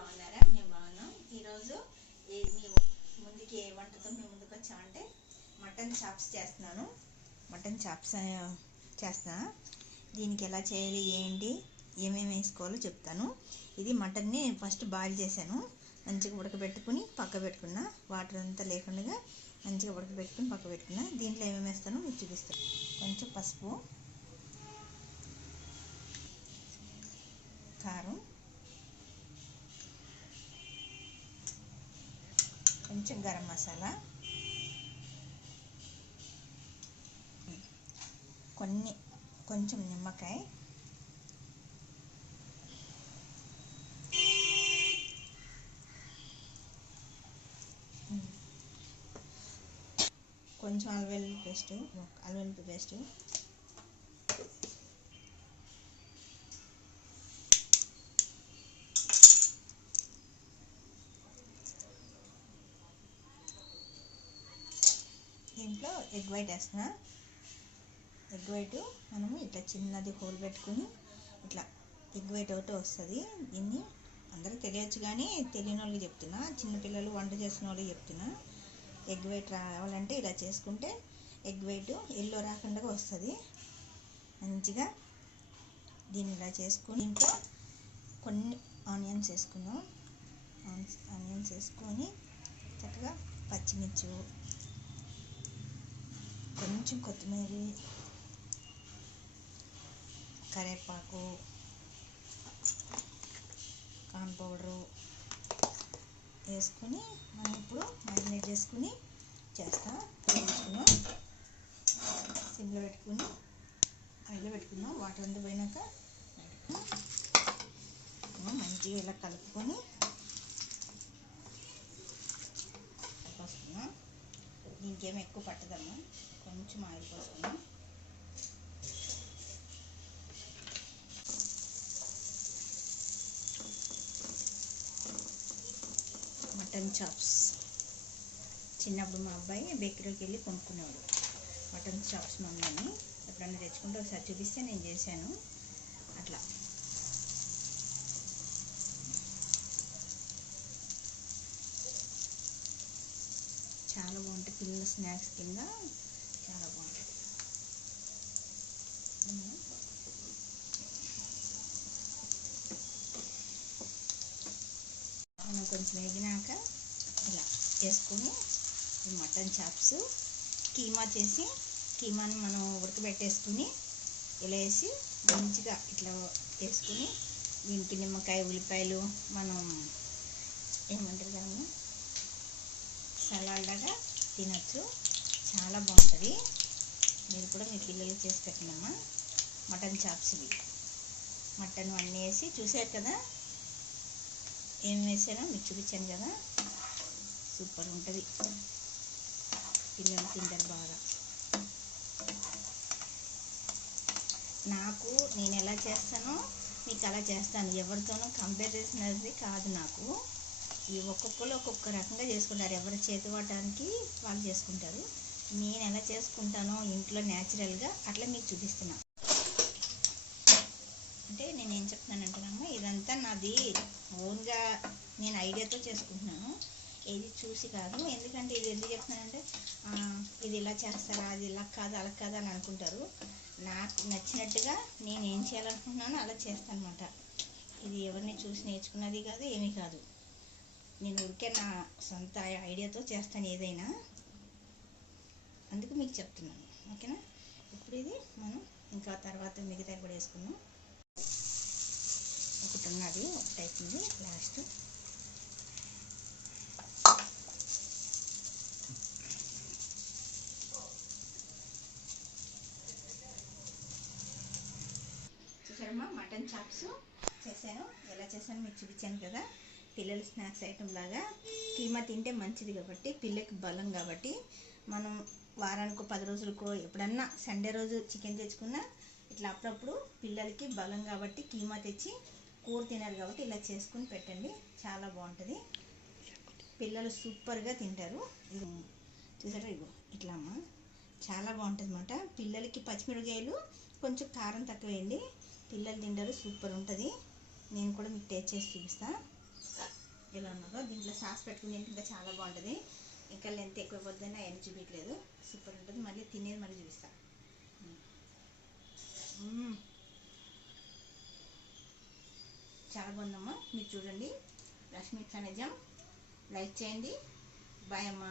బాగున్నారా? మేము బాగున్నాం. ఈరోజు మీ ముందుకి ఏ వంటతో మేము ముందుకు వచ్చామంటే మటన్ చాప్స్ చేస్తున్నాను. మటన్ చాప్స్ చేస్తా. దీనికి ఎలా చేయాలి, ఏంటి, ఏమేమి వేసుకోవాలో చెప్తాను. ఇది మటన్ని ఫస్ట్ బాయిల్ చేశాను. మంచిగా ఉడకబెట్టుకుని పక్క పెట్టుకున్నా. వాటర్ అంతా లేకుండా మంచిగా ఉడకబెట్టుకుని పక్క పెట్టుకున్నా. దీంట్లో ఏమేమి వేస్తానో మీకు చూపిస్తాను. కొంచెం పసుపు, కారం, కొంచెం గరం మసాలా, కొంచెం నిమ్మకాయ, కొంచెం అల్లం వెల్లుల్లి పేస్ట్, దీంట్లో ఎగ్ వైట్ వేస్తున్నా. ఎగ్ వైట్ మనము ఇట్లా చిన్నది హోల్ పెట్టుకుని ఇట్లా ఎగ్ వైట్ ఒకటి వస్తుంది. దీన్ని అందరికీ తెలియచ్చు, కానీ తెలియని వాళ్ళకి చెప్తున్నా. చిన్నపిల్లలు వంట చేసిన వాళ్ళకి చెప్తున్నా. ఎగ్ వైట్ రావాలంటే ఇలా చేసుకుంటే ఎగ్ వైట్ ఎల్లో రాకుండా వస్తుంది. మంచిగా దీన్ని ఇలా చేసుకుని ఇంకా కొన్ని ఆనియన్స్ వేసుకున్నాం. ఆనియన్స్ వేసుకొని చక్కగా పచ్చిమిర్చి, కొంచెం కొత్తిమీర, కరివేపాకు, కార్న్ పౌడరు వేసుకుని మనం ఇప్పుడు మ్యారినేట్ చేసుకుని వేసుకున్నాం. సిమ్లో పెట్టుకుని ఆయిల్లో పెట్టుకున్నాం. వాటర్ అంతా పోయినాక మంచిగా ఇలా కలుపుకొని పోసుకున్నాం. దీనికి ఏమి ఎక్కువ పట్టదమ్మా. కొంచెం ఆయిల్ పోసుకున్నాం. మటన్ చాప్స్ చిన్నప్పుడు మా అబ్బాయి బేకరీకి వెళ్ళి కొనుక్కునేవాడు. మటన్ చాప్స్ మమ్మల్ని ఎప్పుడన్నా తెచ్చుకుంటే ఒకసారి చూపిస్తే నేను చేశాను. అట్లా చాలా బాగుంటుంది. పిల్లల స్నాక్స్ కింద చాలా బాగుంటుంది. మనం కొంచెం వేగినాక ఇలా వేసుకొని మటన్ చాప్స్ కీమాని మనం ఉడకబెట్టేసుకుని ఇలా వేసి మంచిగా ఇట్లా వేసుకుని దీనికి నిమ్మకాయ, ఉల్లిపాయలు మనం ఏమంటారు దాన్ని సలాడ్లాగా తినచ్చు. చాలా బాగుంటుంది. మీరు కూడా మీ పిల్లలకి చేసి పెట్టినమ్మా. మటన్ చాప్స్ ఇవి మటన్ అన్నీ వేసి చూసారు కదా, ఏం వేసానో మీకు చూపించాను కదా. సూపర్ ఉంటుంది. పిల్లలు తింటారు బాగా. నేను ఎలా చేస్తానో మీకు అలా చేస్తాను. ఎవరితోనూ కంపేర్ చేసినది కాదు. నాకు ఈ ఒక్కొక్కరు ఒక్కొక్క రకంగా చేసుకుంటారు. ఎవరి చేతి వాటానికి వాళ్ళు చేసుకుంటారు. నేను ఎలా చేసుకుంటానో ఇంట్లో న్యాచురల్గా అట్లా మీకు చూపిస్తున్నా. అంటే నేను ఏం చెప్తున్నానంటున్నాము, ఇదంతా నాది ఓన్గా నేను ఐడియాతో చేసుకుంటున్నాను. ఏది చూసి కాదు. ఎందుకంటే ఇది ఎందుకు చెప్తున్నానంటే ఇది ఇలా చేస్తారా, అది ఇలా కాదు, అలా కాదు అని అనుకుంటారు. నాకు నచ్చినట్టుగా నేను ఏం చేయాలనుకుంటున్నానో అలా చేస్తాను అన్నమాట. ఇది ఎవరిని చూసి నేర్చుకున్నది కాదు, ఏమీ కాదు. నేను ఊరికే నా సొంత ఐడియాతో చేస్తాను ఏదైనా. అందుకు మీకు చెప్తున్నాను. ఓకేనా? ఇప్పుడు ఇది మనం ఇంకా తర్వాత మిగతా కూడా వేసుకున్నాం. ఒకటి ఉన్నది, ఒకటి అవుతుంది లాస్ట్. చూసారమ్మా, మటన్ చాప్స్ చేశాను. ఎలా చేశాను మీకు చూపించాను కదా. పిల్లల స్నాక్స్ ఐటమ్ లాగా కీమా తింటే మంచిది కాబట్టి, పిల్లకి బలం కాబట్టి, మనం వారానికో 10 రోజులకో ఎప్పుడన్నా సండే రోజు చికెన్ తెచ్చుకున్నా ఇట్లా అప్పుడప్పుడు పిల్లలకి బలం కాబట్టి కీమా తెచ్చి కూర తినాలి కాబట్టి ఇలా చేసుకుని పెట్టండి. చాలా బాగుంటుంది. పిల్లలు సూపర్గా తింటారు. చూసారా, ఇగో ఇట్లా అమ్మ చాలా బాగుంటుంది అన్నమాట. పిల్లలకి పచ్చిమిరపకాయలు కొంచెం కారం తక్కువ వేయండి, పిల్లలు తింటారు. సూపర్ ఉంటుంది. నేను కూడా మీకు టేస్ట్ చేసి చూపిస్తాను. ఎలా ఉన్నదో. దీంట్లో సాస్ పెట్టుకుని తింటే ఇంకా చాలా బాగుంటుంది. ఇంకా లెంత్ ఎక్కువ పొద్దున్న అవన్నీ చూపించలేదు. సూపర్ ఉంటుంది. మళ్ళీ తినేది మళ్ళీ చూపిస్తా. చాలా బాగుందమ్మా. మీరు చూడండి. లక్ష్మీ ఖనిజం లైక్ చేయండి. బాయ్ అమ్మా.